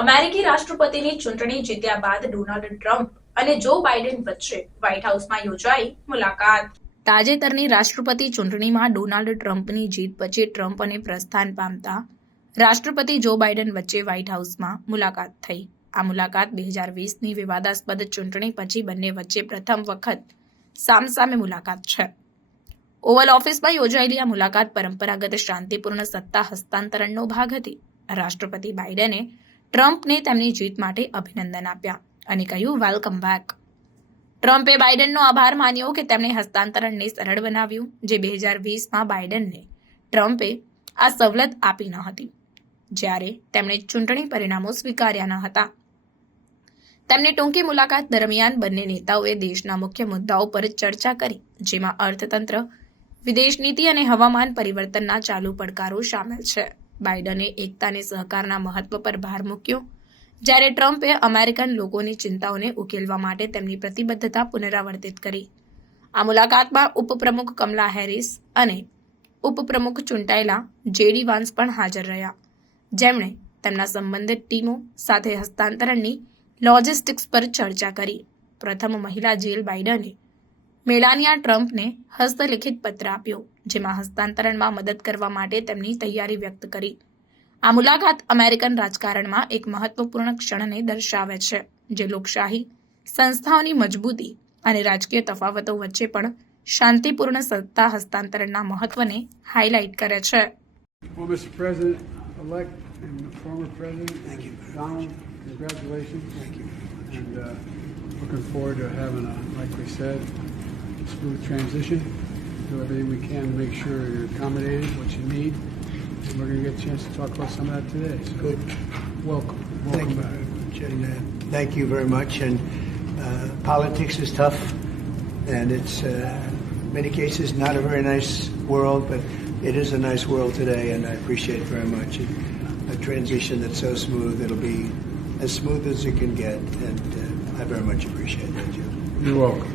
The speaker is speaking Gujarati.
અમેરિકી રાષ્ટ્રપતિની ચૂંટણી જીત્યા બાદ ડોનાલ્ડ ટ્રમ્પ અને જો બાઇડેન વચ્ચે વ્હાઇટ હાઉસમાં યોજાઈ મુલાકાત. તાજેતરની રાષ્ટ્રપતિ ચૂંટણીમાં ડોનાલ્ડ ટ્રમ્પની જીત પછી ટ્રમ્પ અને પ્રસ્થાન પામતા રાષ્ટ્રપતિ જો બાઇડેન વચ્ચે વ્હાઇટ હાઉસમાં મુલાકાત થઈ. આ મુલાકાત બે હજાર વીસની વિવાદાસ્પદ ચૂંટણી પછી બંને વચ્ચે પ્રથમ વખત સામસામે મુલાકાત છે. ઓવલ ઓફિસમાં યોજાયેલી આ મુલાકાત પરંપરાગત શાંતિપૂર્ણ સત્તા હસ્તાંતરણનો ભાગ હતી. રાષ્ટ્રપતિ બાઇડેને ટ્રમ્પને તેમની જીત માટે અભિનંદન આપ્યા અને કહ્યું, વેલકમ બેક. ટ્રમ્પે બાઇડેનનો આભાર માન્યો કે તેમણે હસ્તાંતરણને સરળ બનાવ્યું, જે બે હજાર વીસમાં બાઇડેનને ટ્રમ્પે આ સવલત આપી ન હતી, જ્યારે તેમણે ચૂંટણી પરિણામો સ્વીકાર્યા ન હતા. તેમની ટૂંકી મુલાકાત દરમિયાન બંને નેતાઓએ દેશના મુખ્ય મુદ્દાઓ પર ચર્ચા કરી, જેમાં અર્થતંત્ર વિદેશ નીતિ અને હવામાન પરિવર્તનના ચાલુ પડકારો સામેલ છે. બાઇડને એકતા અને સહકારના મહત્વ પર ભાર મૂક્યો. જ્યારે ટ્રમ્પે અમેરિકન લોકોની ચિંતાઓને ઉકેલવા માટે તેમની પ્રતિબદ્ધતા પુનરાવર્તિત કરી. આ મુલાકાતમાં ઉપપ્રમુખ કમલા હેરિસ અને ઉપપ્રમુખ ચૂંટાયેલા જેડી વાન્સ પણ હાજર રહ્યા. જેમણે તેમના સંબંધિત ટીમો સાથે હસ્તાંતરણની લોજિસ્ટિક્સ પર ચર્ચા કરી. પ્રથમ મહિલા જેલ બાઇડને મેલાનિયા ટ્રમ્પને હસ્તલિખિત પત્ર આપ્યો જેમાં હસ્તાંતરણમાં મદદ કરવા માટે તેમની તૈયારી વ્યક્ત કરી આ મુલાકાત અમેરિકન રાજકારણમાં એક મહત્વપૂર્ણ ક્ષણને દર્શાવે છે જે લોકશાહી સંસ્થાઓની મજબૂતી અને રાજકીય તફાવતો વચ્ચે પણ શાંતિપૂર્ણ સત્તા હસ્તાંતરણના મહત્વને હાઇલાઇટ કરે છે congratulations. Thank you. And uh, looking forward to having a, like we said, smooth transition. Do everything we can to make sure you're accommodated, what you need. And we're going to get a chance to talk about some of that today. So Good. welcome. Thank Welcome you very much. And uh, thank you very much. And uh, politics is tough, and it's uh, in many cases not a very nice world, but it is a nice world today, and I appreciate it very much. And a transition that's so smooth, it'll be as smooth as it can get, and uh, I very much appreciate that, Joe. You're welcome.